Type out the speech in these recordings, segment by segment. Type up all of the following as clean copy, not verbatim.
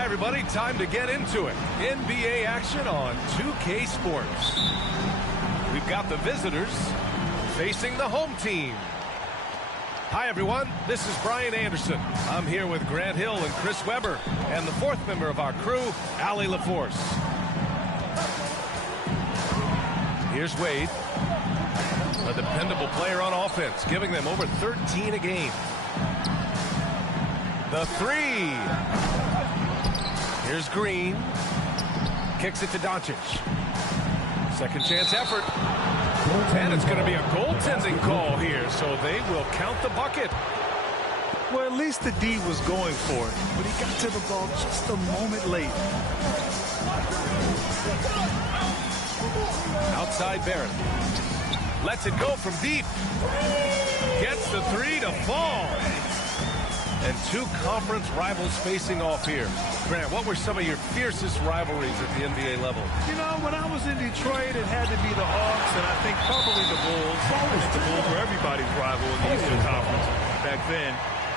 Hi, everybody. Time to get into it. NBA action on 2K Sports. We've got the visitors facing the home team. Hi, everyone. This is Brian Anderson. I'm here with Grant Hill and Chris Webber, and the fourth member of our crew, Allie LaForce. Here's Wade, a dependable player on offense, giving them over 13 a game. The three. Here's Green. Kicks it to Doncic. Second chance effort. And it's going to be a goaltending call here, so they will count the bucket. Well, at least the D was going for it, but he got to the ball just a moment late. Outside Barrett. Lets it go from deep. Gets the three to fall. And two conference rivals facing off here. Grant, what were some of your fiercest rivalries at the NBA level? You know, when I was in Detroit, it had to be the Hawks, and I think probably the Bulls. The Bulls were everybody's rival in the Eastern Conference back then.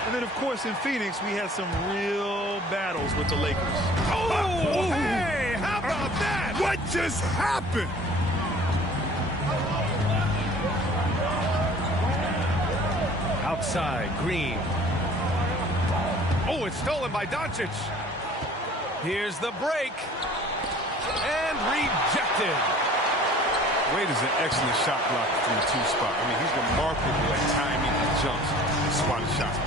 And then, of course, in Phoenix, we had some real battles with the Lakers. Oh, hey, how about that? What just happened? Outside, Green. Oh, it's stolen by Doncic. Here's the break. And rejected. Wade is an excellent shot blocker from the two spot. I mean, he's remarkable at timing and jumps and swatting shots.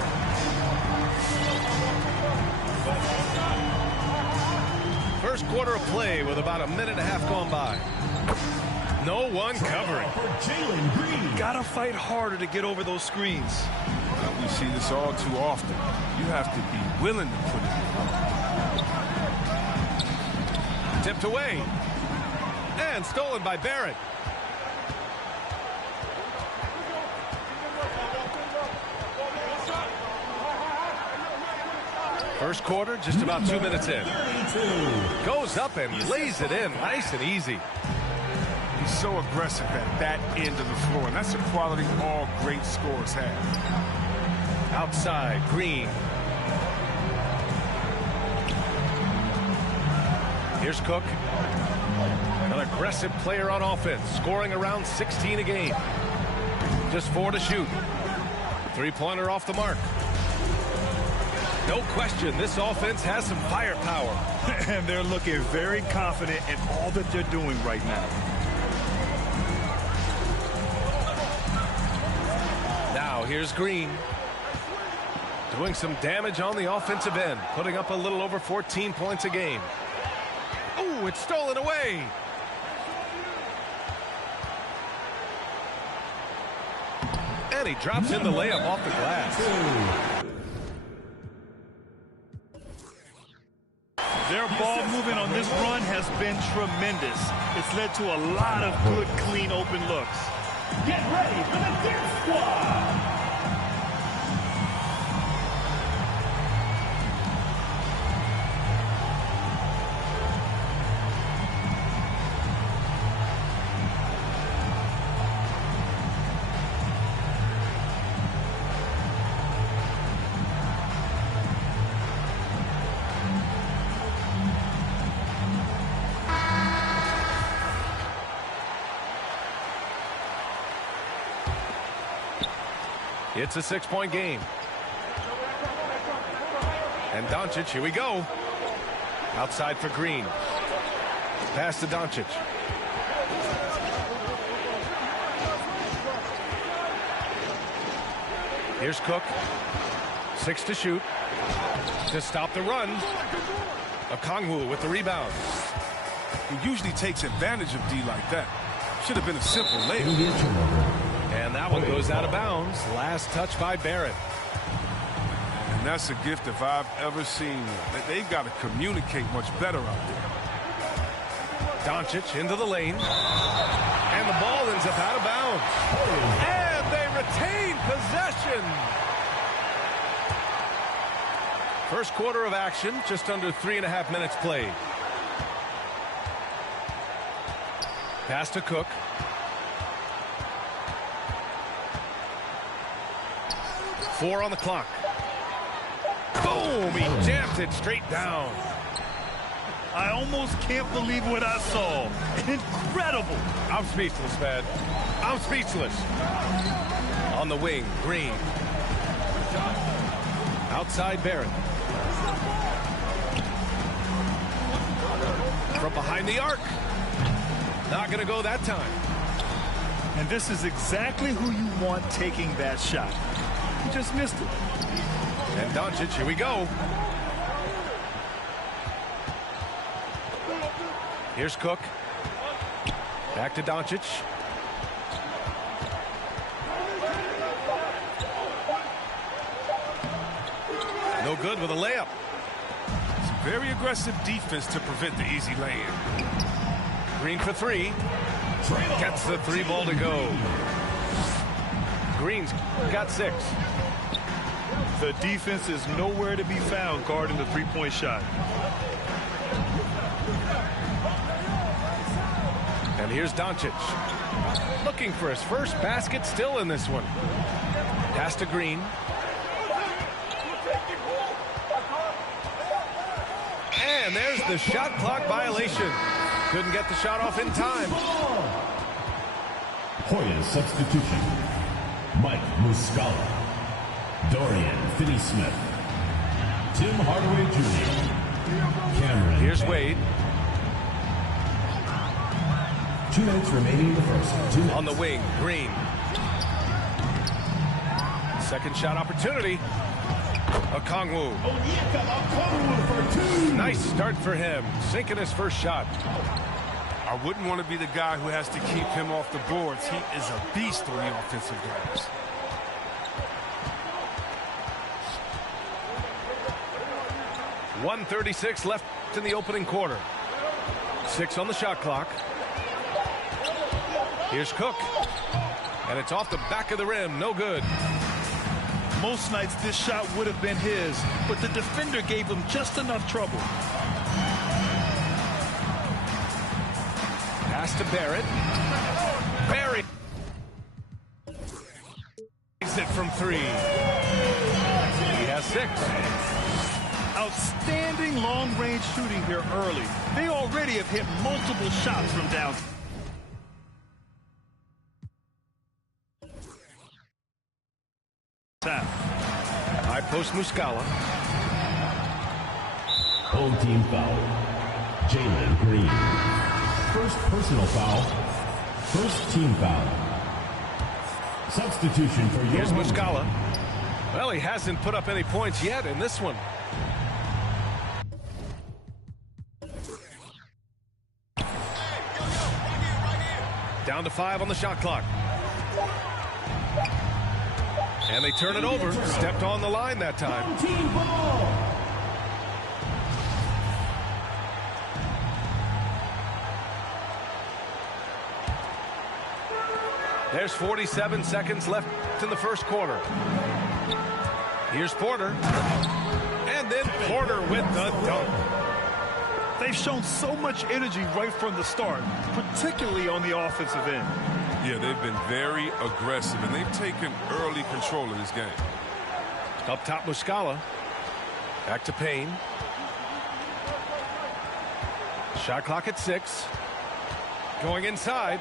First quarter of play with about a minute and a half gone by. No one covering. Gotta fight harder to get over those screens. We see this all too often. You have to be willing to put it in. Tipped away. And stolen by Barrett. First quarter, just about 2 minutes in. Goes up and lays it in, nice and easy. He's so aggressive at that end of the floor, and that's a quality all great scorers have. Outside, Green. Here's Cook. An aggressive player on offense, scoring around 16 a game. Just 4 to shoot. Three-pointer off the mark. No question, this offense has some firepower. And they're looking very confident in all that they're doing right now. Now, here's Green. Doing some damage on the offensive end, putting up a little over 14 points a game. Oh, it's stolen away. And he drops in the layup off the glass. Their ball movement on this run has been tremendous. It's led to a lot of good, clean, open looks. Get ready for the dance squad! It's a 6-point game. And Doncic, here we go. Outside for Green. Pass to Doncic. Here's Cook. 6 to shoot. To stop the run. Okongwu with the rebound. He usually takes advantage of D like that. Should have been a simple layup. And that one goes out of bounds. Last touch by Barrett. And that's a gift if I've ever seen one. They've got to communicate much better out there. Doncic into the lane. And the ball ends up out of bounds. And they retain possession. First quarter of action, just under 3.5 minutes played. Pass to Cook. Four on the clock. Boom! He jammed it straight down. I almost can't believe what I saw. Incredible. I'm speechless, man. I'm speechless. On the wing, Green. Outside, Barrett. From behind the arc. Not going to go that time. And this is exactly who you want taking that shot. He just missed it. And Doncic, here we go. Here's Cook. Back to Doncic. No good with a layup. Some very aggressive defense to prevent the easy lay-in. Green for three. Gets the three ball to go. Green's got 6. The defense is nowhere to be found guarding the three-point shot. And here's Doncic. Looking for his first basket still in this one. Pass to Green. And there's the shot clock violation. Couldn't get the shot off in time. Hoya's substitution. Mike Muscala. Dorian Finney-Smith. Tim Hardaway Jr. Cameron. Here's Wade. 2 minutes remaining in the first. 2 minutes. On the wing, Green. Second shot opportunity. Okongwu. Nice start for him. Sinking his first shot. I wouldn't want to be the guy who has to keep him off the boards. He is a beast on the offensive glass. .136 left in the opening quarter. 6 on the shot clock. Here's Cook. And it's off the back of the rim. No good. Most nights this shot would have been his, but the defender gave him just enough trouble. Pass to Barrett. Barrett. He's it from 3. He has 6. Outstanding long-range shooting here early. They already have hit multiple shots from downtown. High post Muscala. Home team foul. Jalen Green. First personal foul. First team foul. Substitution for your Here's home Muscala. team. Well, he hasn't put up any points yet in this one. Down to 5 on the shot clock. And they turn it over. Stepped on the line that time. Team ball. There's 47 seconds left in the first quarter. Here's Porter. And then Porter with the dunk. They've shown so much energy right from the start, particularly on the offensive end. Yeah, they've been very aggressive, and they've taken early control of this game. Up top, Muscala. Back to Payne. Shot clock at 6. Going inside.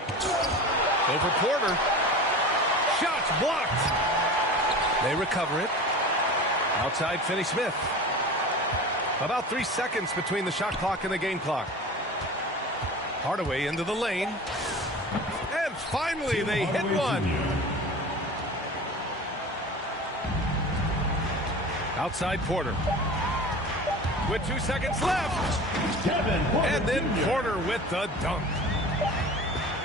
Over Porter. Shots blocked. They recover it. Outside, Finney-Smith. About 3 seconds between the shot clock and the game clock. Hardaway into the lane. And finally, they hit one. Outside Porter. With 2 seconds left. And then Porter with the dunk.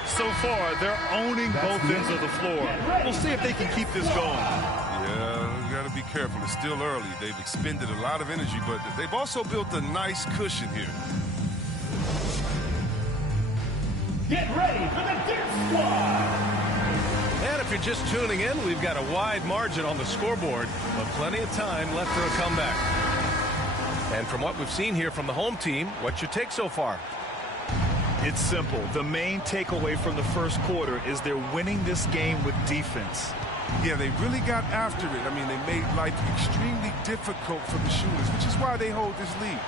So far, they're owning both ends of the floor. We'll see if they can keep this going. Yeah, you got to be careful. It's still early. They've expended a lot of energy, but they've also built a nice cushion here. Get ready for the Dip Squad. And if you're just tuning in, we've got a wide margin on the scoreboard, but plenty of time left for a comeback. And from what we've seen here from the home team, what's your take so far? It's simple. The main takeaway from the first quarter is they're winning this game with defense. Yeah, they really got after it. I mean, they made life extremely difficult for the shooters, which is why they hold this lead.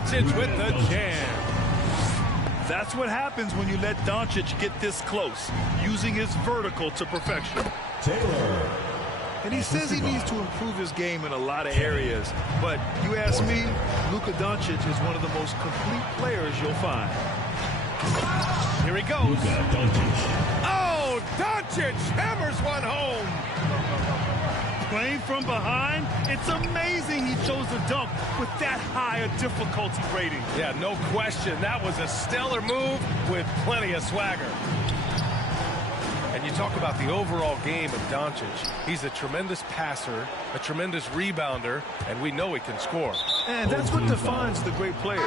Doncic with the jam. That's what happens when you let Doncic get this close, using his vertical to perfection. Taylor. And he says he needs to improve his game in a lot of areas. But you ask me, Luka Doncic is one of the most complete players you'll find. Here he goes. Luka Doncic. Oh, Doncic hammers one home. Playing from behind, it's amazing he chose to dunk with that high a difficulty rating. Yeah, no question. That was a stellar move with plenty of swagger. And you talk about the overall game of Doncic. He's a tremendous passer, a tremendous rebounder, and we know he can score. And that's what defines the great players.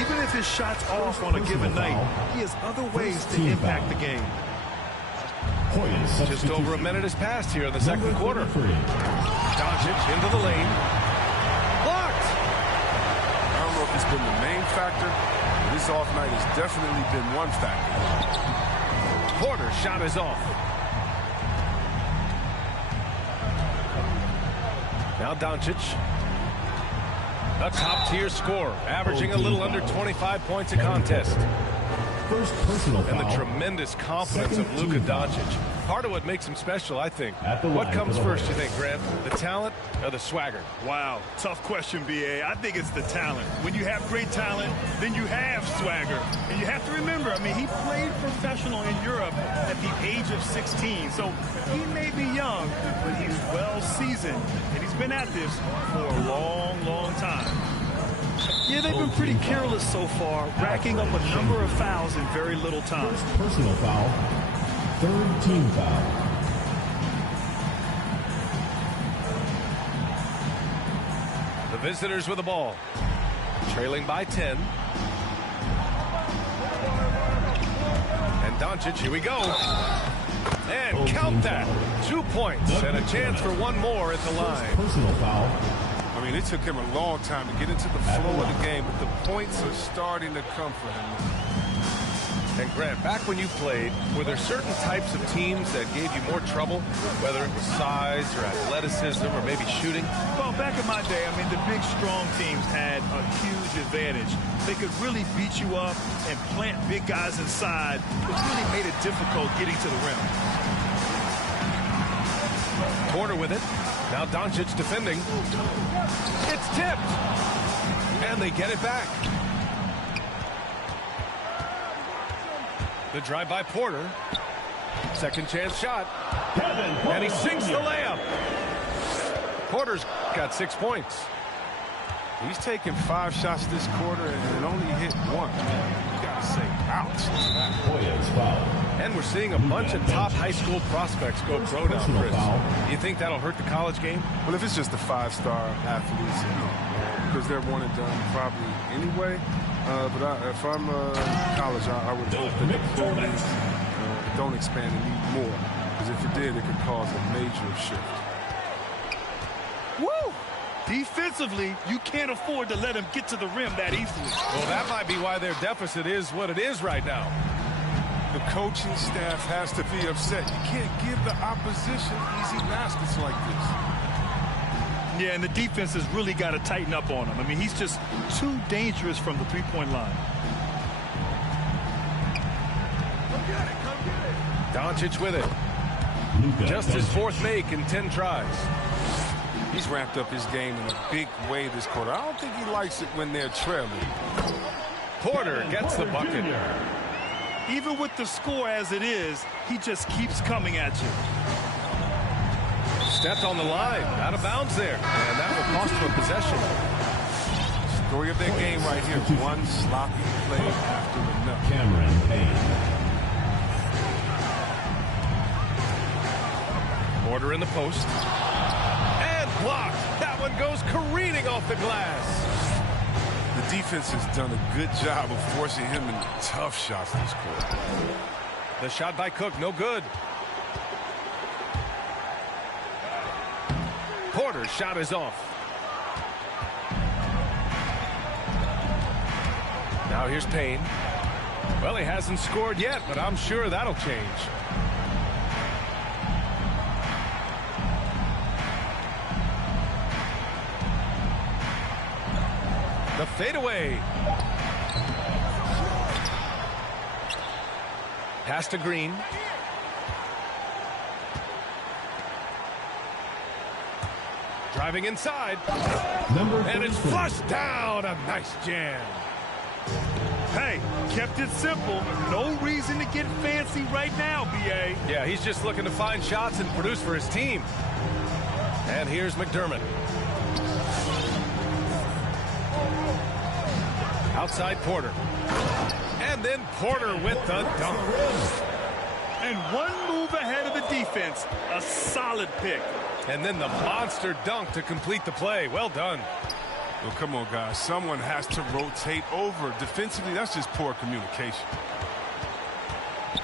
Even if his shot's off on a given night, he has other ways to impact the game. Just over a minute has passed here in the second quarter. Doncic into the lane. Blocked! I don't know if it's been the main factor, but this off night has definitely been one factor. Porter's shot is off. Now Doncic. A top-tier scorer, averaging a little under 25 points a contest. First personal foul. And the tremendous confidence of Luka Doncic. Part of what makes him special, I think. What comes first, you think, Grant? The talent or the swagger? Wow, tough question, B.A. I think it's the talent. When you have great talent, then you have swagger. And you have to remember, I mean, he played professional in Europe at the age of 16. So he may be young, but he's well seasoned. And he's been at this for a long, long time. Yeah, they've been pretty careless so far, racking up a number of fouls in very little time. First personal foul. Third team foul. The visitors with the ball. Trailing by 10. And Doncic, here we go. And count that. 2 points and a chance for one more at the line. Personal foul. I mean, it took him a long time to get into the flow of the game, but the points are starting to come for him. And Grant, back when you played, were there certain types of teams that gave you more trouble, whether it was size or athleticism or maybe shooting? Well, back in my day, I mean, the big, strong teams had a huge advantage. They could really beat you up and plant big guys inside, which really made it difficult getting to the rim. Porter with it. Now Doncic defending. It's tipped. And they get it back. The drive by Porter. Second chance shot. And he sinks the layup. Porter's got 6 points. He's taken 5 shots this quarter and only hit 1. You gotta say, ouch. Boyens foul. And we're seeing a bunch of top high school prospects go pro now, Chris. You think that'll hurt the college game? Well, if it's just the 5-star athletes, you know, because they're one and done probably anyway. But if I'm college, I would hope that the pro leagues don't expand and need more. Because if it did, it could cause a major shift. Woo! Defensively, you can't afford to let him get to the rim that easily. Well, that might be why their deficit is what it is right now. The coaching staff has to be upset. You can't give the opposition easy baskets like this. Yeah, and the defense has really got to tighten up on him. I mean, he's just too dangerous from the three-point line. Come get it, come get it. Doncic with it. Just his 4th make in 10 tries. He's ramped up his game in a big way this quarter. I don't think he likes it when they're trailing. Porter gets the bucket. Even with the score as it is, he just keeps coming at you. Stepped on the line, out of bounds there, and that will cost him a possession. Story of their game right here. One sloppy play after another. Cameron Payne. Porter in the post. And blocked. That one goes careening off the glass. The defense has done a good job of forcing him into tough shots this quarter. The shot by Cook, no good. Porter's shot is off. Now here's Payne. Well, he hasn't scored yet, but I'm sure that'll change. The fadeaway. Pass to Green. Driving inside. And it's flushed down. A nice jam. Hey, kept it simple. No reason to get fancy right now, B.A. Yeah, he's just looking to find shots and produce for his team. And here's McDermott. Outside Porter. And then Porter with the dunk. And one move ahead of the defense. A solid pick. And then the monster dunk to complete the play. Well done. Well, come on, guys. Someone has to rotate over. Defensively, that's just poor communication.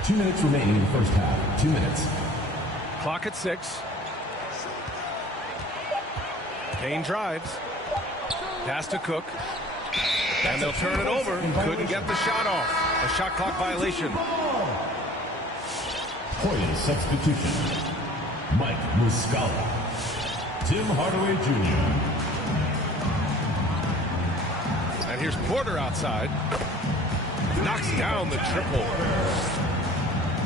2 minutes remaining in the first half. 2 minutes. Clock at 6. Payne drives. Pass to Cook. And they'll turn it over. Couldn't get the shot off. A shot clock violation. Point substitution. Mike Muscala. Tim Hardaway Jr. And here's Porter outside. Knocks down the triple.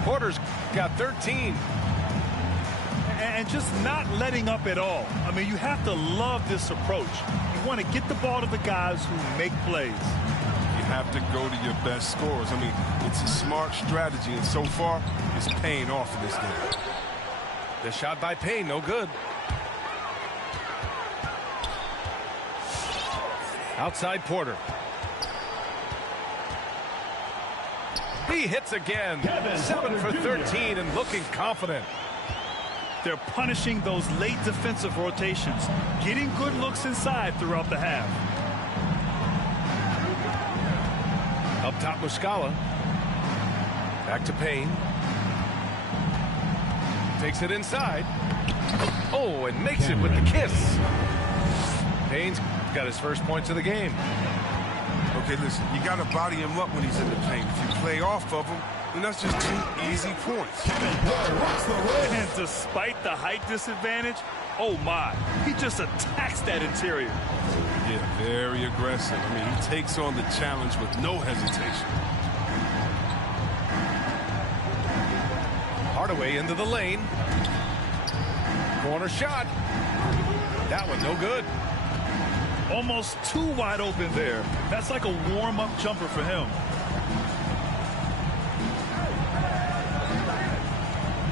Porter's got 13. And just not letting up at all. I mean, you have to love this approach. You want to get the ball to the guys who make plays. You have to go to your best scorers. I mean, it's a smart strategy, and so far, it's paying off in this game. The shot by Payne, no good. Outside Porter. He hits again. 7 for 13 and looking confident. They're punishing those late defensive rotations, getting good looks inside throughout the half. Up top, Muscala. Back to Payne. Takes it inside. Oh, and makes it with the kiss. Payne's got his first points of the game. Okay, listen, you got to body him up when he's in the paint. If you play off of him, then that's just 2 easy points. And despite the height disadvantage, oh my, he just attacks that interior. Yeah, very aggressive. I mean, he takes on the challenge with no hesitation. Hardaway into the lane. Corner shot. That one no good. Almost too wide open there. That's like a warm-up jumper for him.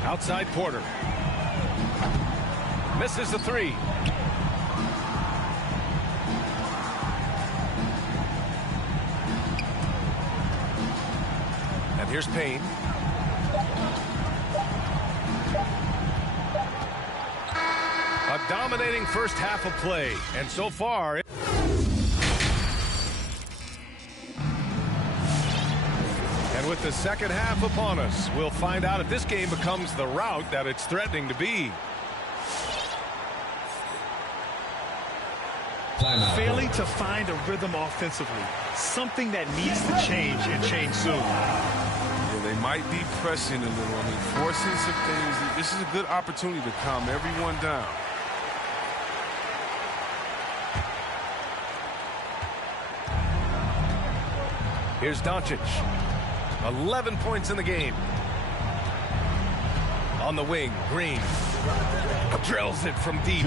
Outside Porter. Misses the 3. And here's Payne. A dominating first half of play, and so far... And with the second half upon us, we'll find out if this game becomes the rout that it's threatening to be. Failing to find a rhythm offensively, something that needs to change and change soon. Yeah, they might be pressing a little. I mean, forcing some things. This is a good opportunity to calm everyone down. Here's Doncic. 11 points in the game. On the wing, Green. Drills it from deep.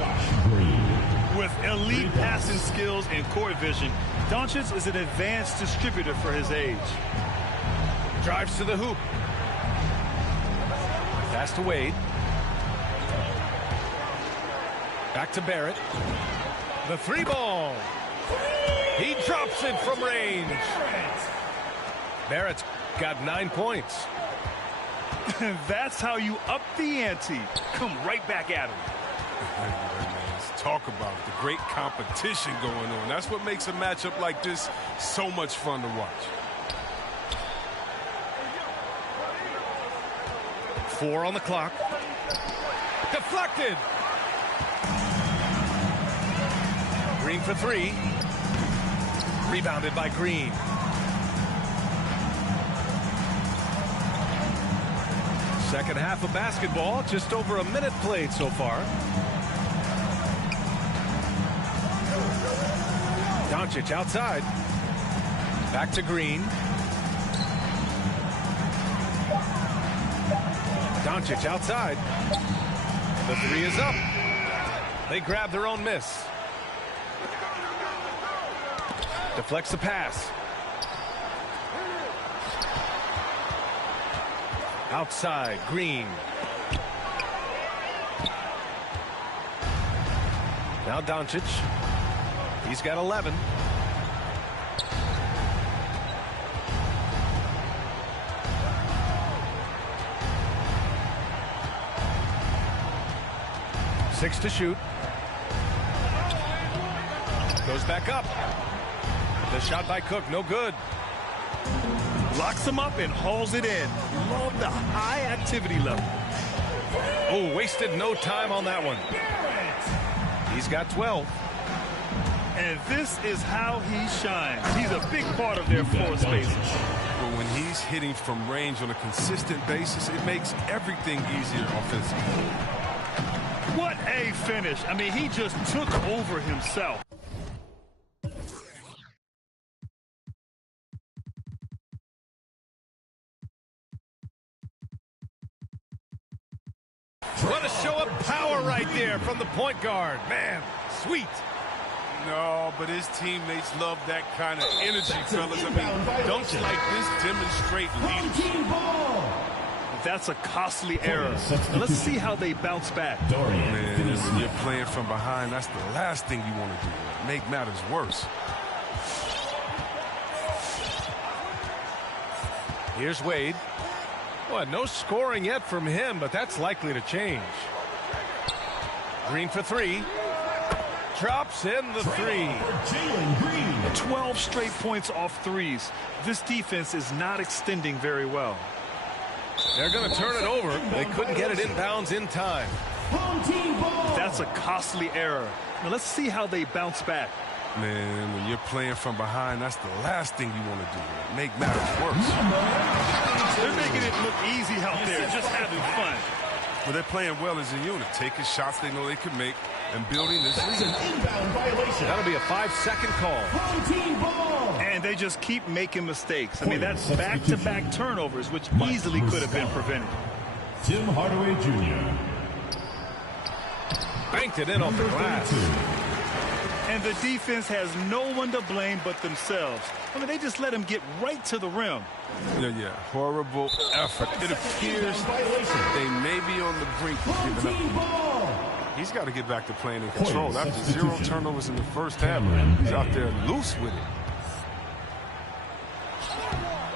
With elite passing skills and court vision, Doncic is an advanced distributor for his age. Drives to the hoop. Pass to Wade. Back to Barrett. The 3 ball. He drops it from range. Barrett's got 9 points. That's how you up the ante. Come right back at him. Let's talk about it. The great competition going on. That's what makes a matchup like this so much fun to watch. 4 on the clock. Deflected. Green for 3. Rebounded by Green. Second half of basketball, just over a minute played so far. Doncic outside. Back to Green. Doncic outside. The three is up. They grab their own miss. Deflects the pass. Outside, Green. Now Doncic. He's got 11. Six to shoot. Goes back up. The shot by Cook, no good. Locks him up and hauls it in. Love the high activity level. Oh, wasted no time on that one. He's got 12. And this is how he shines. He's a big part of their floor space. But when he's hitting from range on a consistent basis, it makes everything easier offensively. What a finish. I mean, he just took over himself. What a show of power right there from the point guard. Man, sweet. No, but his teammates love that kind of energy, fellas. I mean, dunks like this demonstrate leadership. That's a costly error. Let's see how they bounce back. Man, when you're playing from behind, that's the last thing you want to do. Make matters worse. Here's Wade. Well, no scoring yet from him, but that's likely to change. Green for three. Drops in the three. 12 straight points off threes. This defense is not extending very well. They're going to turn it over. They couldn't get it inbounds in time. That's a costly error. Now let's see how they bounce back. Man, when you're playing from behind, that's the last thing you want to do. Make matters worse. They're making it look easy out there, just having fun. But they're playing well as a unit, taking shots they know they can make and building this lead. An inbound violation. That'll be a 5-second call. And they just keep making mistakes. I mean, that's back-to-back turnovers, which easily could have been prevented. Tim Hardaway Jr. Banked it in off the glass. And the defense has no one to blame but themselves. I mean, they just let him get right to the rim. Yeah. Horrible effort. It appears they may be on the brink of giving up. He's got to get back to playing in control. After 0 turnovers in the first half, he's out there loose with it.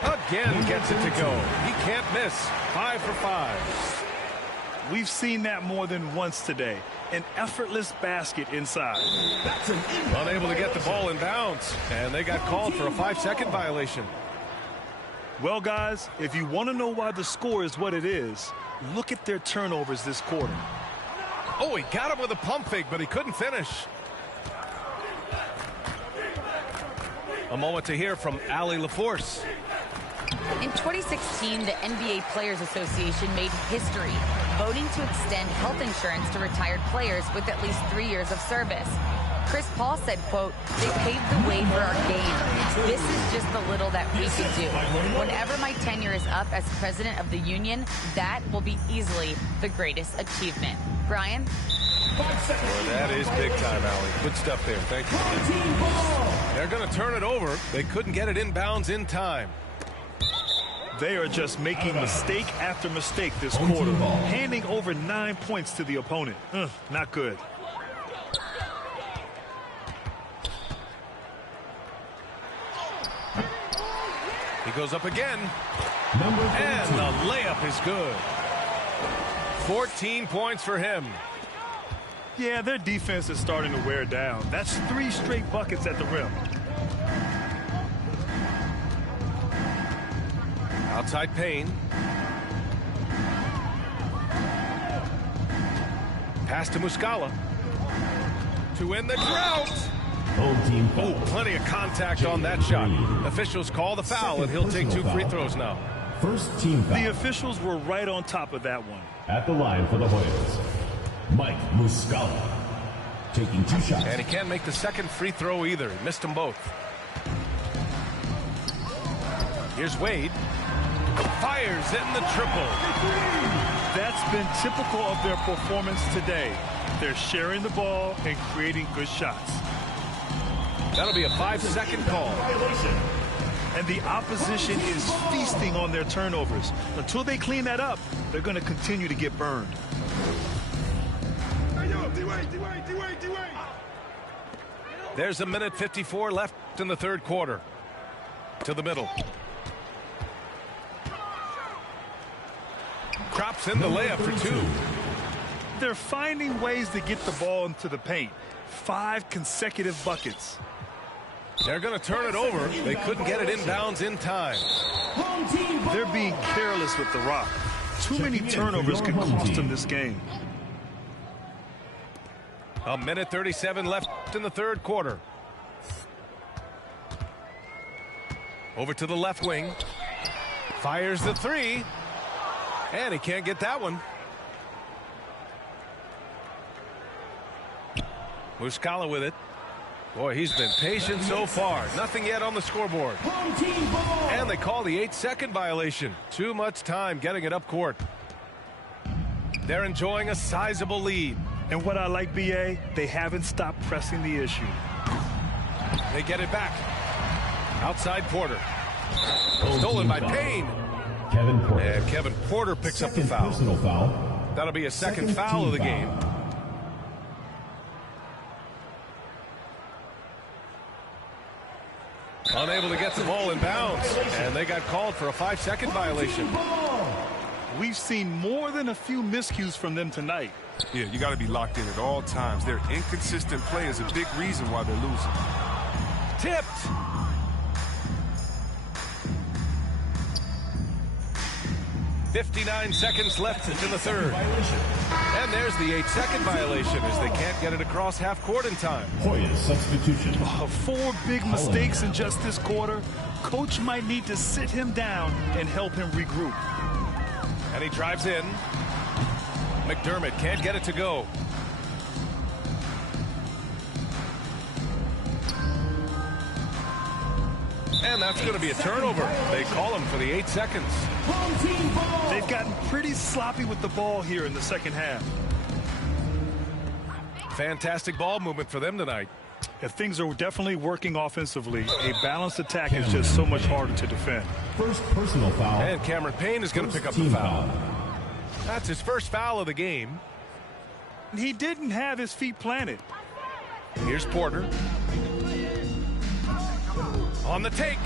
Again gets it to go. He can't miss. 5 for 5. We've seen that more than once today. An effortless basket inside. Unable to get the ball in bounds. And they got called for a 5-second violation. Well, guys, if you want to know why the score is what it is, look at their turnovers this quarter. Oh, he got him with a pump fake, but he couldn't finish. A moment to hear from Allie LaForce. In 2016, the NBA Players Association made history, voting to extend health insurance to retired players with at least 3 years of service. Chris Paul said, quote, "They paved the way for our game. This is just the little that we could do. Whenever my tenure is up as president of the union, that will be easily the greatest achievement." Brian? Boy, that is big time, Allie. Good stuff there. Thank you. They're going to turn it over. They couldn't get it inbounds in time. They are just making mistake after mistake this quarter, handing over 9 points to the opponent. Not good. He goes up again. And the layup is good. 14 points for him. Yeah, their defense is starting to wear down. That's 3 straight buckets at the rim. Outside Payne. Pass to Muscala. To end the drought. Oh, plenty of contact on that shot. Officials call the foul, and he'll take 2 free throws now. First team foul. The officials were right on top of that one. At the line for the Hoyas, Mike Muscala. taking 2 shots. And he can't make the second free throw either. He missed them both. Here's Wade. Fires in the triple. That's been typical of their performance today. They're sharing the ball and creating good shots. That'll be a 5-second call. And the opposition is feasting on their turnovers. Until they clean that up, they're going to continue to get burned. There's a minute 54 left in the third quarter. To the middle. Drops in the layup for 2. They're finding ways to get the ball into the paint. 5 consecutive buckets. They're going to turn it over. They couldn't get it inbounds in time. They're being careless with the rock. Too many turnovers could cost them this game. A minute 37 left in the third quarter. Over to the left wing. Fires the 3. And he can't get that one. Muscala with it. Boy, he's been patient so far. Nothing yet on the scoreboard. And they call the 8-second violation. Too much time getting it up court. They're enjoying a sizable lead. And what I like, BA, they haven't stopped pressing the issue. They get it back. Outside Porter. Stolen by Payne. Kevin Porter. And Kevin Porter picks up the foul. Personal foul. That'll be a second foul of the game. Unable to get the ball in bounds. And they got called for a 5-second violation. We've seen more than a few miscues from them tonight. Yeah, you got to be locked in at all times. Their inconsistent play is a big reason why they're losing. Tipped. .59 seconds left in the third. And there's the 8-second violation as they can't get it across half court in time. Hoya's substitution. 4 big mistakes in just this quarter. Coach might need to sit him down and help him regroup. And he drives in. McDermott can't get it to go. And that's going to be a turnover. They call him for the 8 seconds. They've gotten pretty sloppy with the ball here in the second half. Fantastic ball movement for them tonight. If things are definitely working offensively, a balanced attack is just so much harder to defend. First personal foul. And Cameron Payne is going to pick up the foul. That's his first foul of the game. He didn't have his feet planted. Here's Porter. On the take.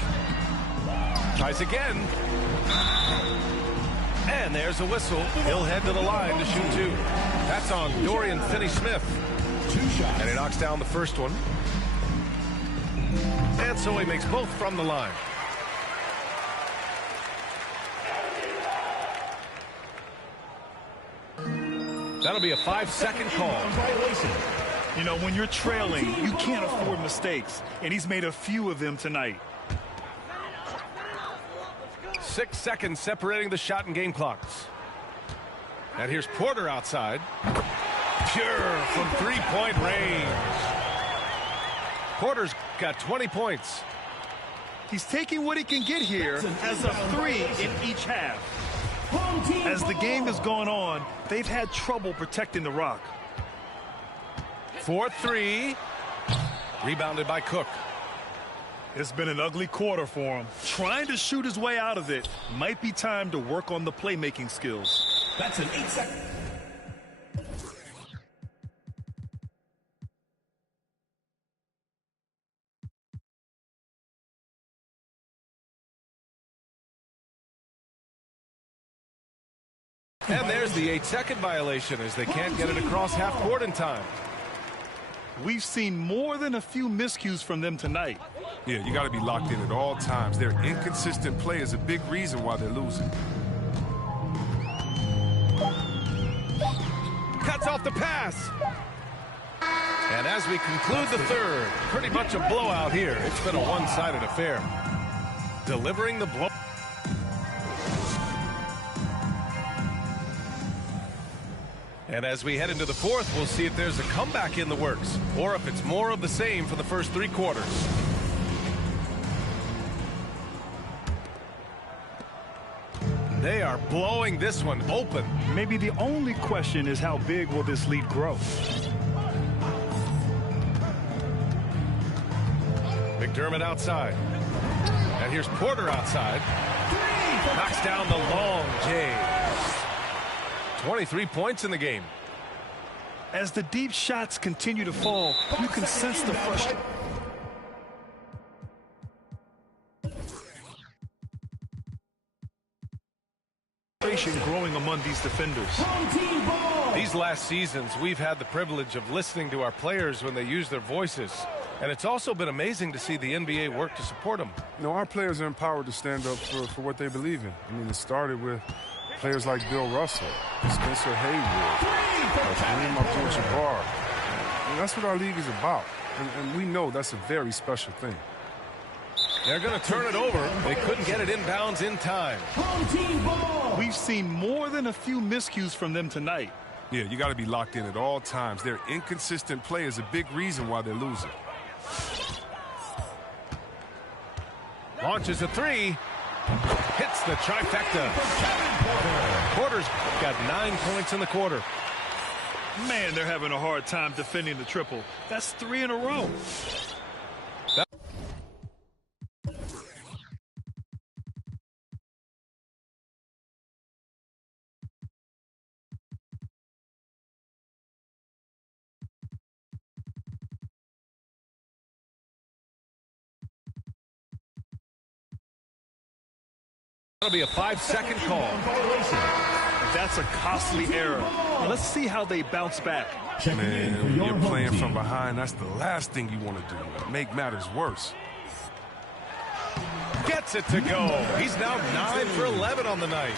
Tries again. And there's a whistle. He'll head to the line to shoot 2. That's on Dorian Finney-Smith. 2 shots. And he knocks down the first one. And so he makes both from the line. That'll be a 5-second call. You know, when you're trailing, you can't afford mistakes. And he's made a few of them tonight. 6 seconds separating the shot and game clocks. And here's Porter outside. Pure from 3-point range. Porter's got 20 points. He's taking what he can get here as a 3 in each half. As the game has gone on, they've had trouble protecting the rock. 4-3. Rebounded by Cook. It's been an ugly quarter for him. Trying to shoot his way out of it. Might be time to work on the playmaking skills. That's an 8-second. And there's the 8-second violation as they can't get it across half court in time. We've seen more than a few miscues from them tonight. Yeah, you got to be locked in at all times. Their inconsistent play is a big reason why they're losing. Cuts off the pass. And as we conclude the third, pretty much a blowout here. It's been a one-sided affair. Delivering the blow. And as we head into the fourth, we'll see if there's a comeback in the works or if it's more of the same for the first 3 quarters. They are blowing this one open. Maybe the only question is how big will this lead grow? McDermott outside. And here's Porter outside. Knocks down the long J. 23 points in the game. As the deep shots continue to fall, you can sense the frustration. Growing among these defenders. These last seasons, we've had the privilege of listening to our players when they use their voices. And it's also been amazing to see the NBA work to support them. You know, our players are empowered to stand up for what they believe in. I mean, it started with players like Bill Russell, Spencer Haywood, Kareem Abdul-Jabbar. And that's what our league is about. And we know that's a very special thing. They're going to turn it over. They couldn't get it inbounds in time. We've seen more than a few miscues from them tonight. Yeah, you got to be locked in at all times. Their inconsistent play is a big reason why they're losing. Launches a 3. Hits the trifecta. Porter's got 9 points in the quarter. Man, they're having a hard time defending the triple. That's 3 in a row. That'll be a 5-second call. That's a costly error. Let's see how they bounce back. Man, when you're playing from behind, that's the last thing you want to do. Make matters worse. Gets it to go. He's now 9 for 11 on the night.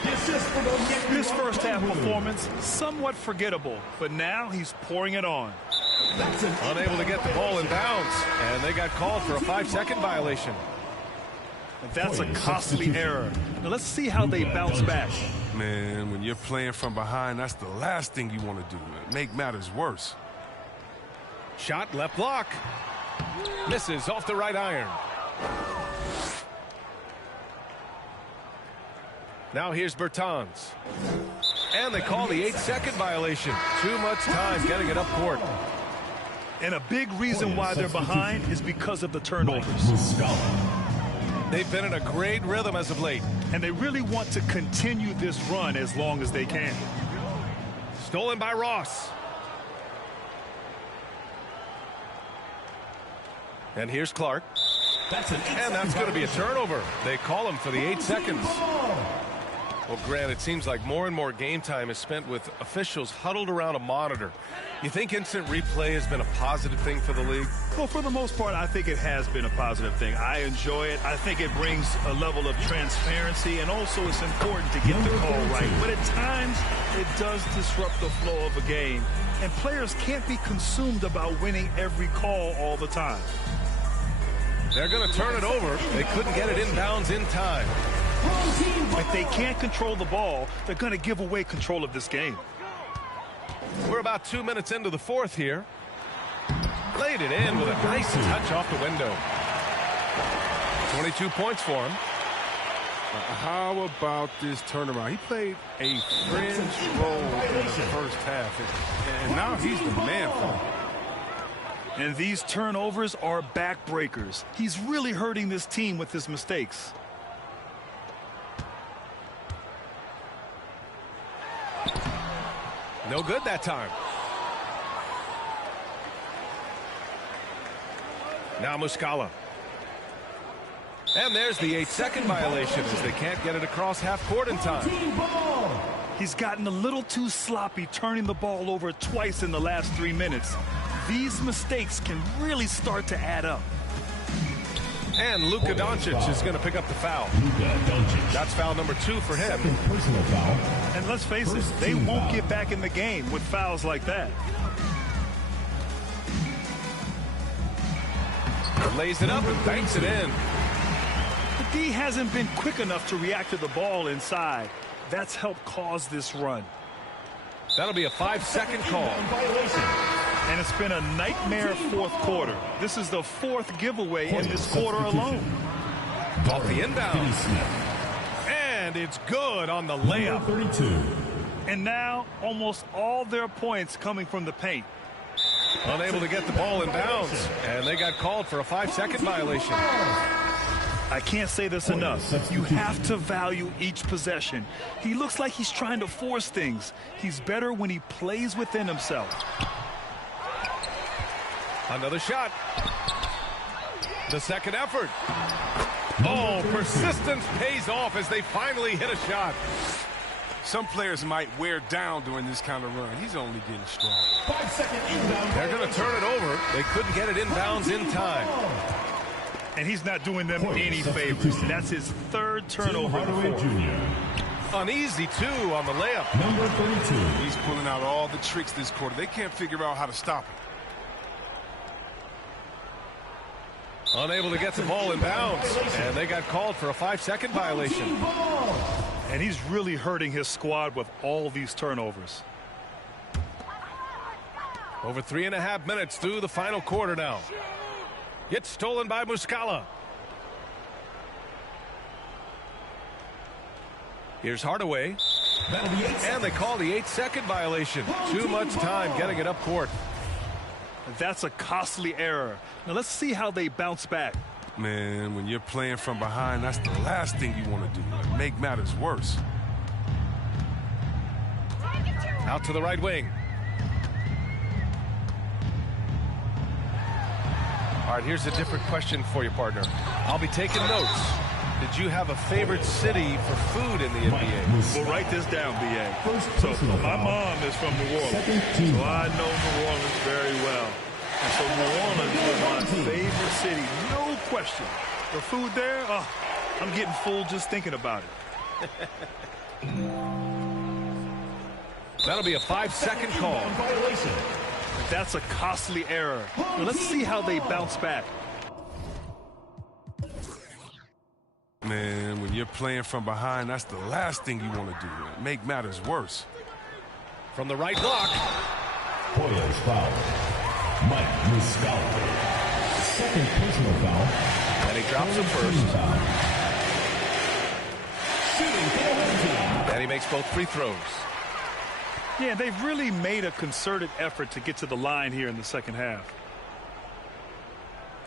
This first half performance, somewhat forgettable, but now he's pouring it on. Unable to get the ball in bounds, and they got called for a 5-second violation. That's a costly error. Now let's see how they bounce back. Man, when you're playing from behind, that's the last thing you want to do. Make matters worse. Shot left block. Misses off the right iron. Now here's Bertans. And they call the 8-second violation. Too much time getting it up court. And a big reason why they're behind is because of the turnovers. They've been in a great rhythm as of late. And they really want to continue this run as long as they can. Stolen by Ross. And here's Clark. And that's going to be a turnover. They call him for the 8 seconds. Well, Grant, it seems like more and more game time is spent with officials huddled around a monitor. You think instant replay has been a positive thing for the league? Well, for the most part, I think it has been a positive thing. I enjoy it. I think it brings a level of transparency, and also it's important to get the call right. But at times, it does disrupt the flow of a game, and players can't be consumed about winning every call all the time. They're going to turn it over. They couldn't get it inbounds in time. If they can't control the ball, they're going to give away control of this game. We're about 2 minutes into the fourth here. Laid it in with a nice touch off the window. 22 points for him. How about this turnaround? He played a fringe role in the first half, and now he's the man for him. And these turnovers are backbreakers. He's really hurting this team with his mistakes. No good that time. Now Muscala. And there's the 8-second violation as they can't get it across half court in time. He's gotten a little too sloppy turning the ball over twice in the last 3 minutes. These mistakes can really start to add up. And Luka Doncic is going to pick up the foul. That's foul number 2 for him. Personal foul. And let's face it, they won't get back in the game with fouls like that. Lays it up and banks it in. The D hasn't been quick enough to react to the ball inside. That's helped cause this run. That'll be a 5-second call. And it's been a nightmare fourth quarter. This is the fourth giveaway in this quarter alone. Off the inbound. And it's good on the layup. 32. And now almost all their points coming from the paint. Unable to get the ball in bounds. And they got called for a 5-second violation. I can't say this enough. You have to value each possession. He looks like he's trying to force things. He's better when he plays within himself. Another shot. The second effort. Oh, persistence pays off as they finally hit a shot. Some players might wear down during this kind of run. He's only getting strong. 5-second inbound. They're going to turn it over. They couldn't get it inbounds in time. And he's not doing them any favors. That's his third turnover. An easy 2 on the layup. Number 32. He's pulling out all the tricks this quarter. They can't figure out how to stop him. Unable to get the ball in bounds. And they got called for a 5-second violation. And he's really hurting his squad with all these turnovers. Over 3.5 minutes through the final quarter now. Gets stolen by Muscala. Here's Hardaway. And they call the 8-second violation. Too much time getting it up court. That's a costly error. Now let's see how they bounce back. Man, when you're playing from behind, that's the last thing you want to do. Make matters worse. Out to the right wing. All right, here's a different question for you, partner. I'll be taking notes. Did you have a favorite city for food in the NBA? We'll write this down, B.A. So my mom is from New Orleans, so I know New Orleans very well. And so New Orleans is my favorite city, no question. The food there, oh, I'm getting full just thinking about it. That'll be a 5-second call. That's a costly error. Now let's see how they bounce back. Man, when you're playing from behind, that's the last thing you want to do. Make matters worse. From the right block. Hoyer's foul. Mike Muscala. Second personal foul. And he drops him first. Shooting for the home team. And he makes both free throws. Yeah, they've really made a concerted effort to get to the line here in the second half.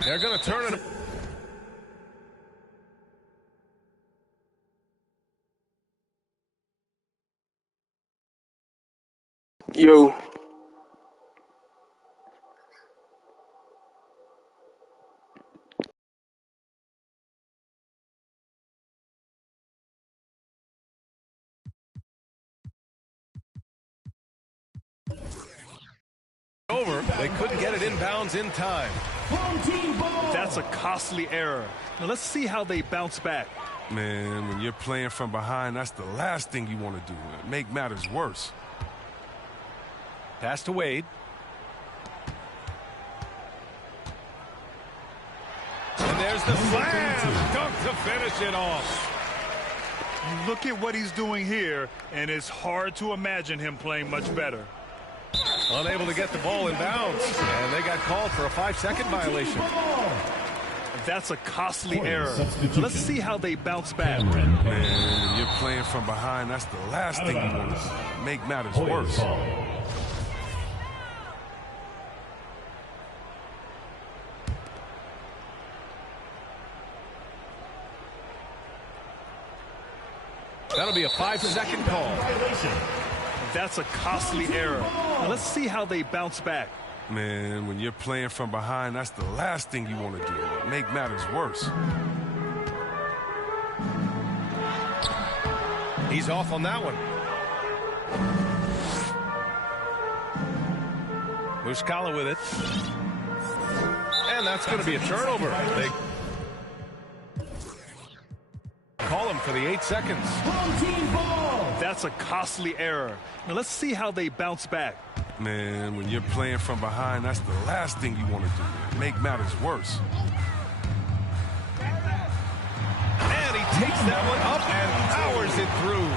They're going to turn it. Yo. Over. They couldn't get it inbounds in time. That's a costly error. Now let's see how they bounce back. Man, when you're playing from behind, that's the last thing you want to do. Make matters worse. Pass to Wade. And there's the slam. Dunk to finish it off. Look at what he's doing here, and it's hard to imagine him playing much better. Unable to get the ball in bounds. And they got called for a 5-second violation. That's a costly error. Let's see how they bounce back. Man, when you're playing from behind, that's the last thing you want to do. Make matters worse. That'll be a 5-second call. That's a costly error. Now let's see how they bounce back. Man, when you're playing from behind, that's the last thing you want to do. Make matters worse. He's off on that one. Muscala with it. And that's going to be a turnover. They call him for the 8 seconds. That's a costly error. Now let's see how they bounce back. Man, when you're playing from behind, that's the last thing you want to do. Make matters worse. And he takes that one up and powers it through.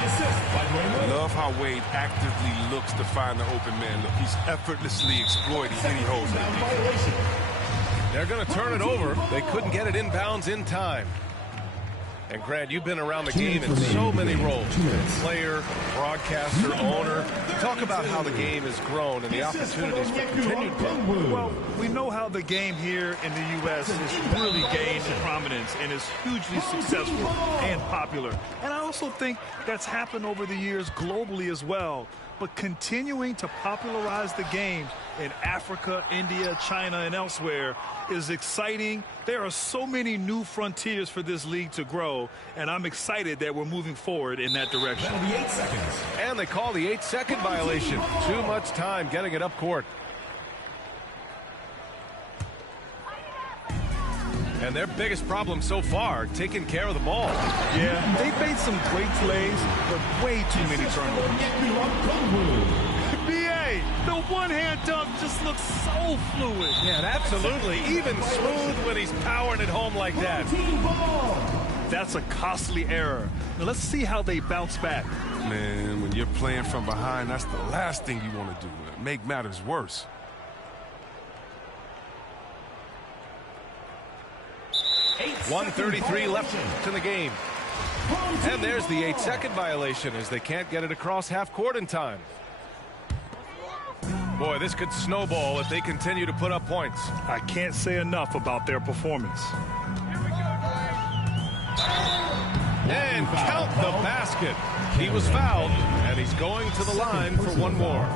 I love how Wade actively looks to find the open man. Look, he's effortlessly exploiting any holes. They're going to turn it over. They couldn't get it inbounds in time. And Grant, you've been around the game in so many roles. Player, broadcaster, owner. Talk about how the game has grown and the opportunities for continued growth. Well, we know how the game here in the U.S. has really gained prominence and is hugely successful and popular. And I also think that's happened over the years globally as well. But continuing to popularize the game in Africa, India, China, and elsewhere is exciting. There are so many new frontiers for this league to grow, and I'm excited that we're moving forward in that direction. That'll be 8 seconds. And they call the 8-second violation. Too much time getting it up court. And their biggest problem so far, taking care of the ball. Yeah, they've made some great plays, but way too many turnovers. BA, the one-hand dunk just looks so fluid. Yeah, and absolutely. Even smooth when he's powering it home like that. That's a costly error. Now let's see how they bounce back. Man, when you're playing from behind, that's the last thing you want to do. Make matters worse. .133 left in the game. And there's the 8-second violation as they can't get it across half court in time. Boy, this could snowball if they continue to put up points. I can't say enough about their performance. And count the basket. He was fouled, and he's going to the line for one more.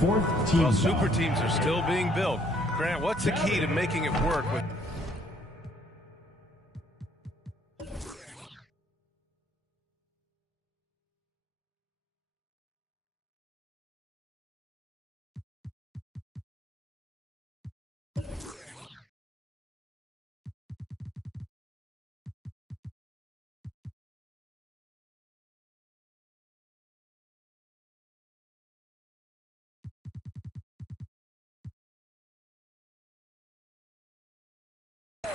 Fourth team Well, foul. super teams are still being built. Grant, what's the key to making it work with...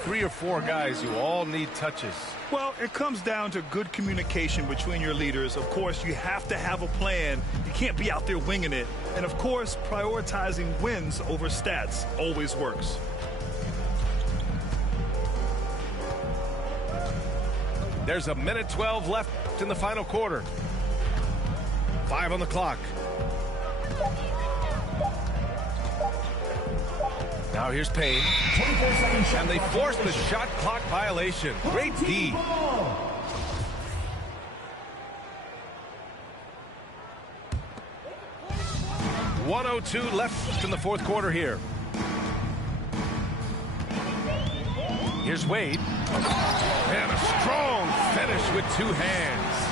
Three or four guys, you all need touches. Well, it comes down to good communication between your leaders. Of course, you have to have a plan. You can't be out there winging it. And of course, prioritizing wins over stats always works. There's a minute 12 left in the final quarter. 5 on the clock. Now here's Payne. And they force the shot clock violation. Great D. .102 left in the fourth quarter here. Here's Wade. And a strong finish with two hands.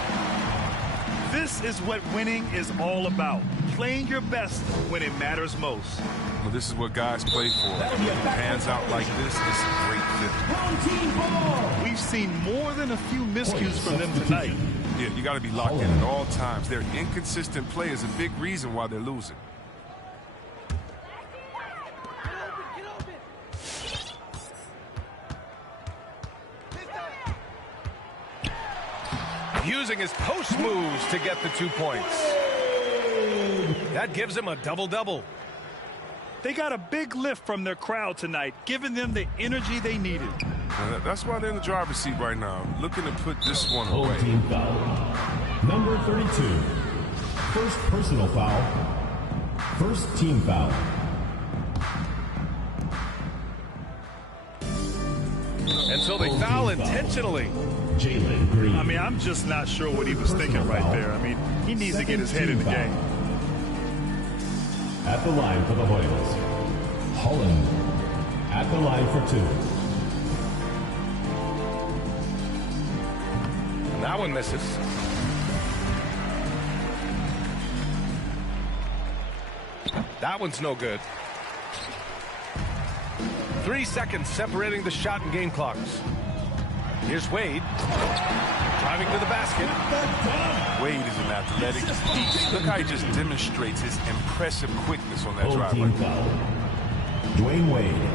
This is what winning is all about. Playing your best when it matters most. Well, this is what guys play for. Hands out like this is a great fit. We've seen more than a few miscues from them tonight. Yeah, you got to be locked in at all times. Their inconsistent play is a big reason why they're losing. Using his post moves to get the 2 points. That gives him a double-double. They got a big lift from their crowd tonight, giving them the energy they needed. That's why they're in the driver's seat right now, looking to put this one Home away. team foul. Number 32. First personal foul. First team foul. And so they foul intentionally. Jalen Green. I mean, I'm just not sure what he was thinking right there. I mean, he needs to get his head in the game. At the line for the Hoyles. Holland at the line for 2. And that one misses. That one's no good. 3 seconds separating the shot and game clocks. Here's Wade. Driving to the basket. Wade is an athletic beast. Look how he just demonstrates his impressive quickness on that Home drive. team foul. Dwayne Wade.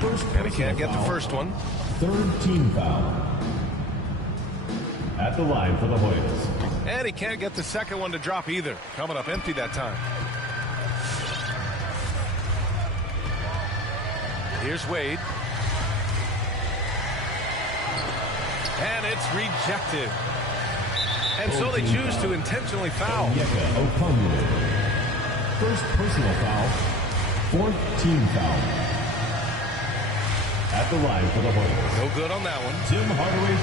First And he can't get the foul. first one. Third team foul. At the line for the Hoyles. And he can't get the second one to drop either. Coming up empty that time. Here's Wade. And it's rejected. And so they choose to intentionally foul. First personal foul. Fourth team foul. At the line for the Hornets. No good on that one. Tim Hardaway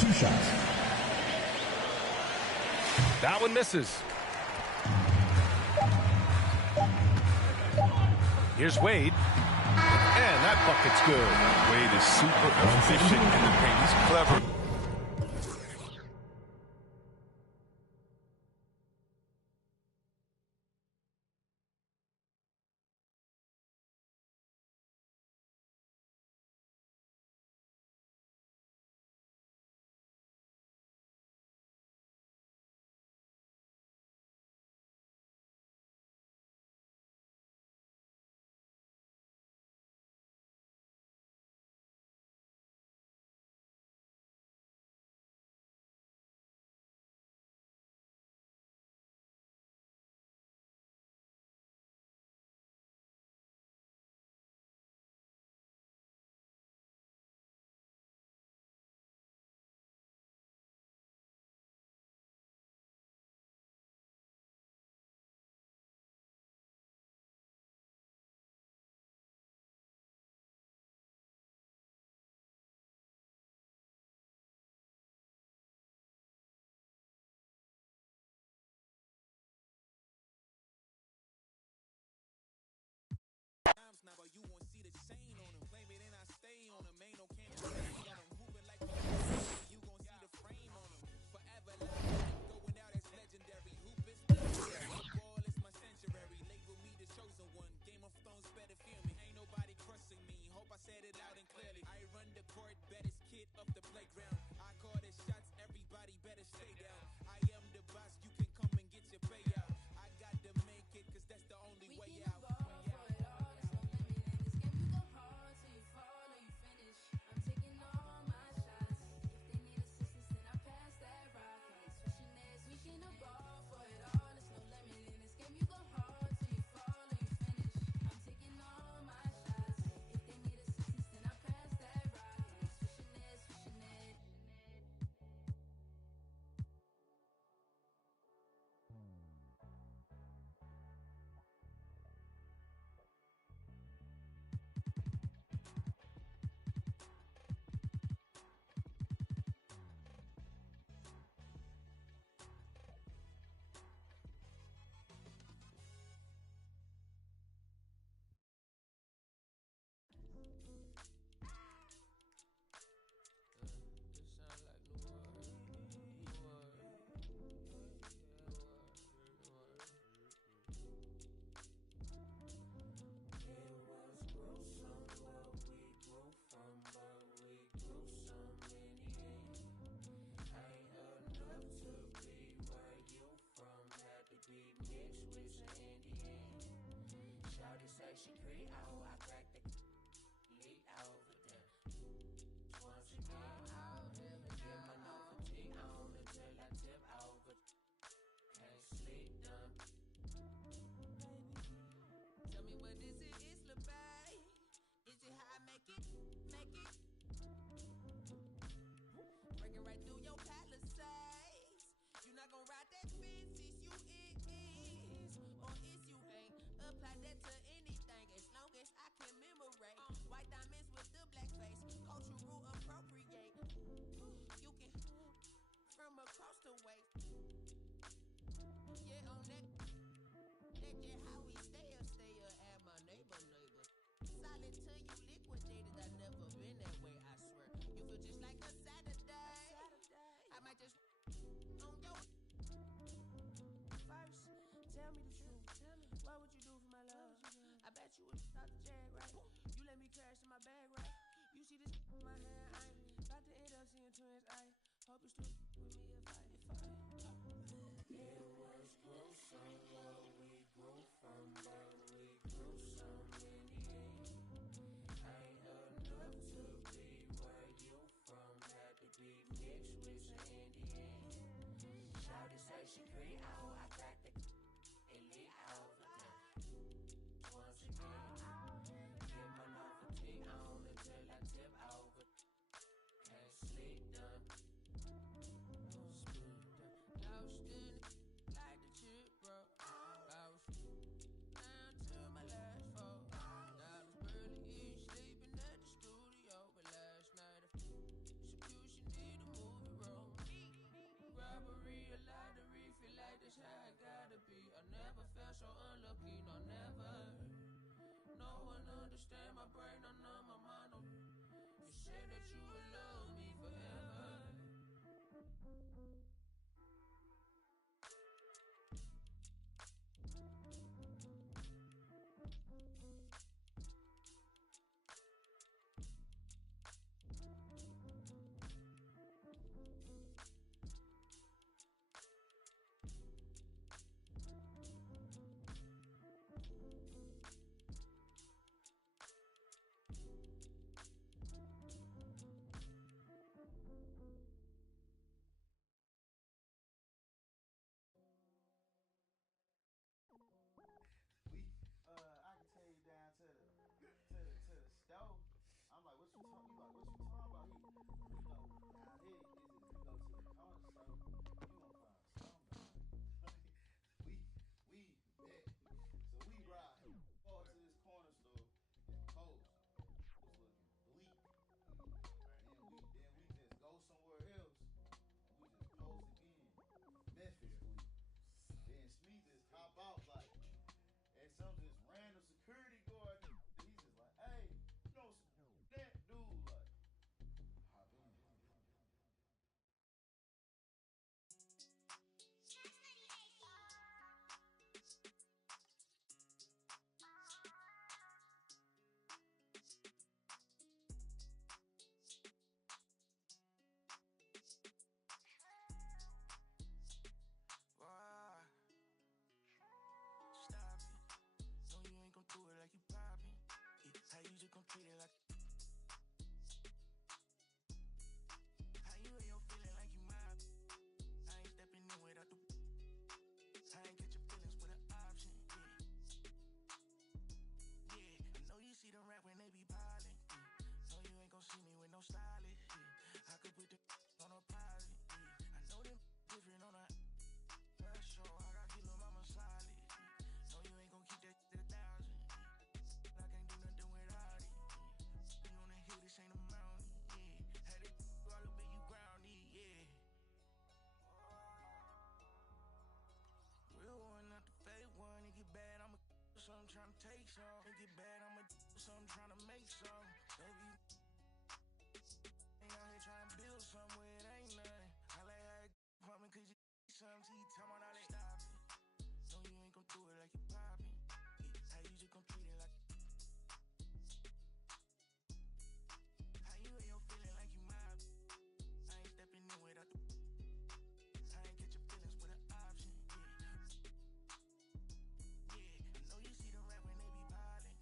Jr. 2 shots. That one misses. Here's Wade. And that bucket's good. Wade is super efficient in the paint. He's clever. Now, but you won't see the chain on him. Claim it and I stay on him. Ain't no camera on him. Moving like a you gon' see the frame on him. Forever going out as legendary. Hoop is ball is my sanctuary. Label me the chosen one. Game of Thrones better feel me. Ain't nobody crushing me. Hope I said it loud and clearly. I run the court, baddest kid off the playground. I call the shots, everybody better stay down. I am the boss, you can come and get your payout. I got to make it, cause that's the only way out. they say she pretty out. I got the elite out. Once again, get my novelty on until I tip over. Can't sleep done. No sleep done. I was still like the chip, bro. I was down to my last four. Now it's barely eat, sleeping at the studio. But last night, execution did a movie room. Robbery, a lottery, feel like this how I gotta be. I never felt so unlucky, no never. No one understand my brain, I know my mind. You said that you would love me forever. I can tell you down to the stove. I'm like, what you talking? You like, what you talking about? He, you know, down here, you go to the corner store, you gonna find somebody. we bet. So we ride far to this corner store and post. It's looking bleak. Then we just go somewhere else and we just post again. Memphis bleak. Then Smith just hop out like. And some just random security guard, he's just like, hey, you know, that dude, like, hop in. How you just gon' treat it like how you ain't your feeling like you mine. I ain't stepping in without the I ain't get your feelings with an option. Yeah, I know you see them rap when they be piling. No, you ain't gon' see me with no stylist. I could put the on a pilot. I know them different on a show. I got kilo mama solid. No, you ain't gon' keep that to 1,000. I can't do nothing without it. You wanna hear this ain't a mountain, yeah. Had it all up in you grounded, yeah. Real one, not the fake one. It get bad, I'ma some tryna take some. It get bad, I'ma some tryna make some. Baby, ain't out here tryna build somewhere it ain't nothing. I like how it pumping 'cause you some. See, time on all that stop it. No, you ain't gon' do it like you poppin'. How you just gon' treat it like how you ain't your feeling like you mob. I ain't stepping in without the I ain't get your feelings with an option. Yeah, I know you see them rap when they be piling.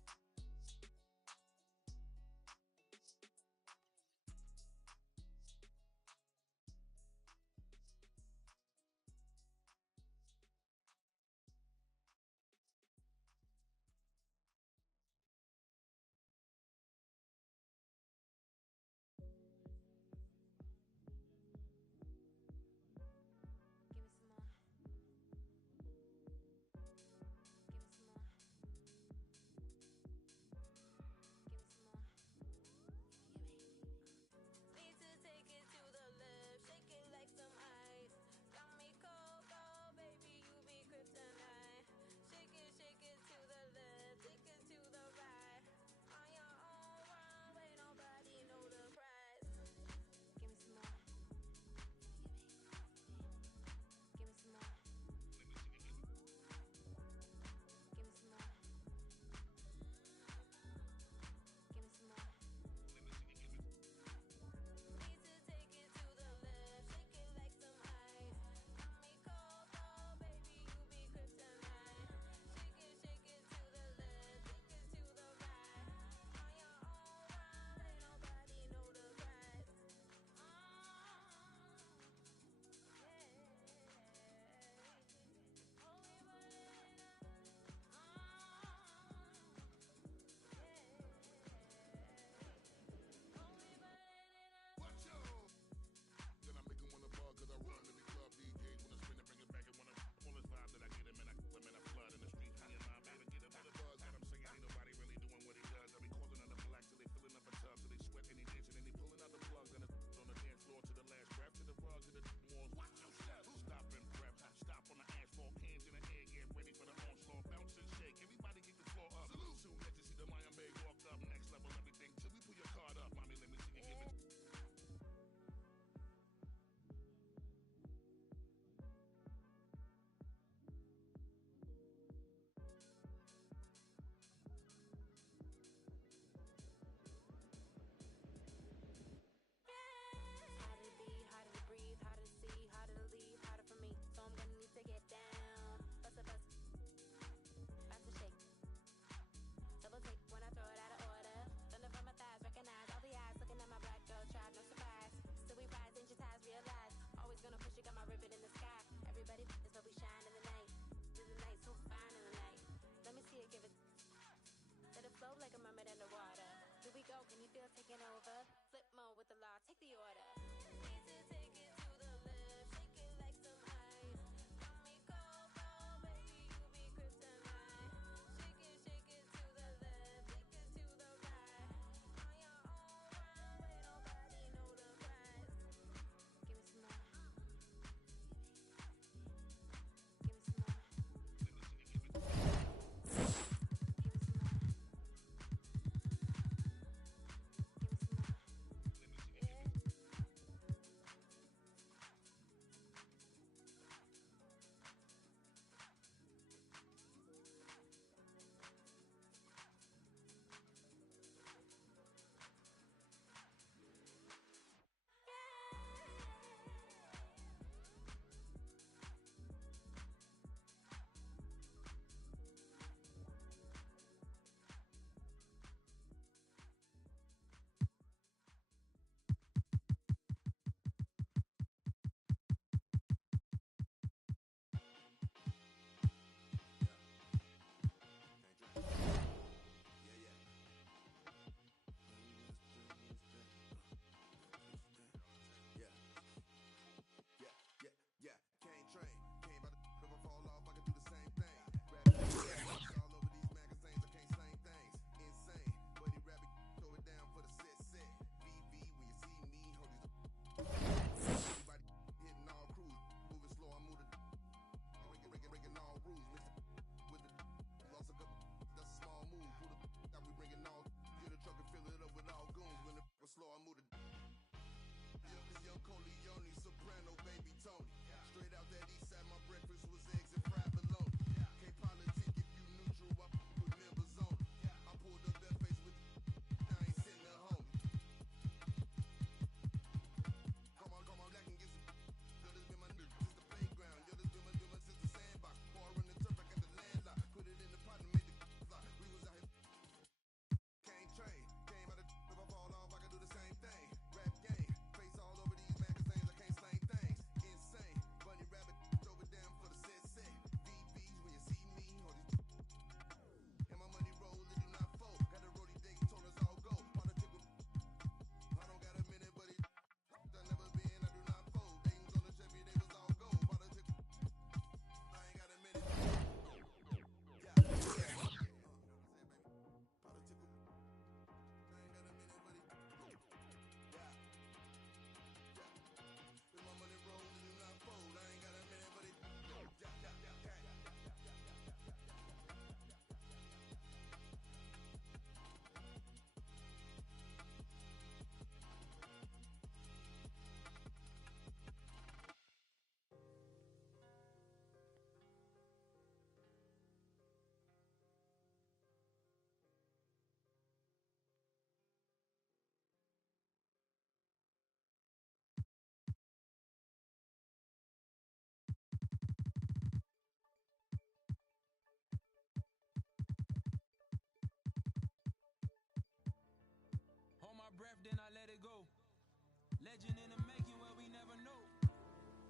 legend in the making, well, we never know.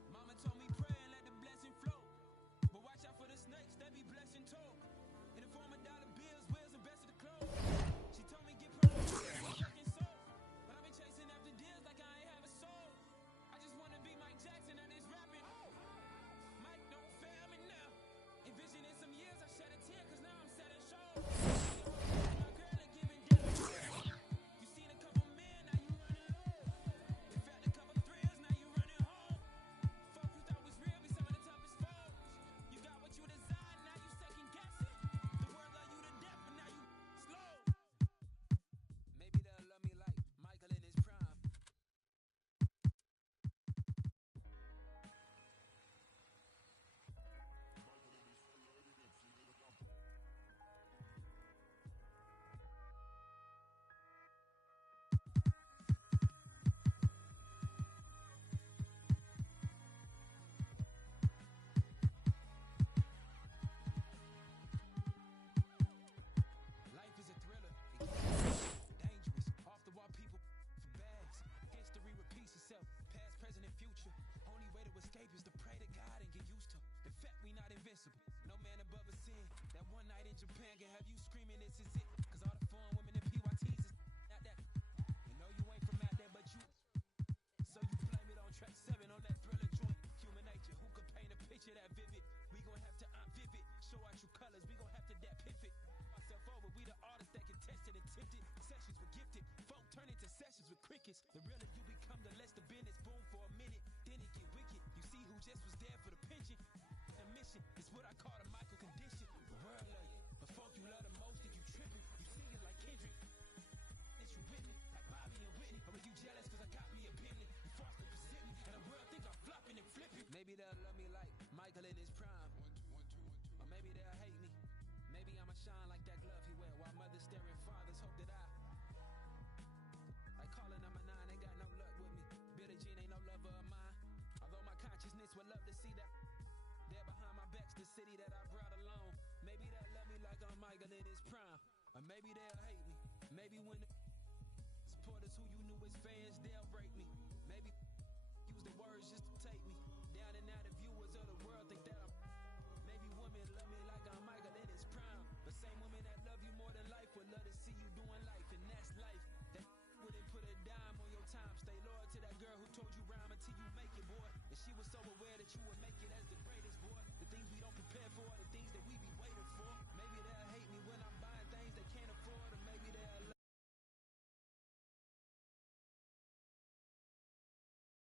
Mama told me pray and let the blessing flow. But watch out for the snakes, they be blessing too. In the form of dollar bills, wheels, and best of the clothes. She told me get personal, fucking soul. But I've been chasing after deals like I ain't have a soul. I just wanna be Mike Jackson at this rapping. Mike, don't fail me now. Envision in some years I shed a tear, cause now I'm setting shows. My girl ain't giving dick. You seen a couple men, now you running low. You felt a couple thrills, now you running home. Folk you thought was real be some of the toughest foes. You got what you desire, now you second guessing. The world love you to death, but now you slow. Maybe they'll love me like Michael in his prime. Life is a thriller. It dangerous. Off the wall people for bags. History repeats itself. Past, present, and future. Only way to escape is to pray to God and get used to. The fact we not invincible. No man above a sin. That one night in Japan can have you screaming this is it. Cause all the foreign women and PYTs is not that. You know you ain't from out there, but you. So you blame it on track 7 on that thriller joint. Human nature. Who could paint a picture that vivid? We gon' have to unvivid. Show our true colors. We gon' have to that pivot. Myself over. We the artists that can test it and tipped it. Sessions were gifted. Folk turn into sessions with crickets. The realer you become, the less the business. Boom for a minute. Then it get wicked. You see who just was there for the pension. A mission. It's what I call the Michael condition. The world love you. The folk you love the most, if you tripping. You sing it like Kendrick. That you with me. Like Bobby and Whitney. Or are you jealous cause I got me a Bentley? You forced to present me. And the world think I'm flopping and flipping. Maybe they'll love me like Michael in his prime. Or maybe they'll hate me. Maybe I'ma shine like that glove he wear. While mothers staring, fathers hope that I. Like calling number 9, ain't got no luck with me. Billie Jean ain't no lover of mine. Although my consciousness would love to see that. There behind my back's the city that I brought along. Maybe they'll love me like I'm Michael in his prime. Or maybe they'll hate me. Maybe when the supporters who you knew as fans, they'll break me. Maybe use the words just to take me. Down and out the viewers of the world think that I'm. Maybe women love me like I'm Michael in his prime. But same women that love you more than life would love to see you doing life. And that's life. That wouldn't put a dime on your time. Stay loyal to that girl who told you rhyme until you make it, boy. And she was so aware that you would make it as the greatest, boy. The things we don't prepare for are the things that we be waiting for.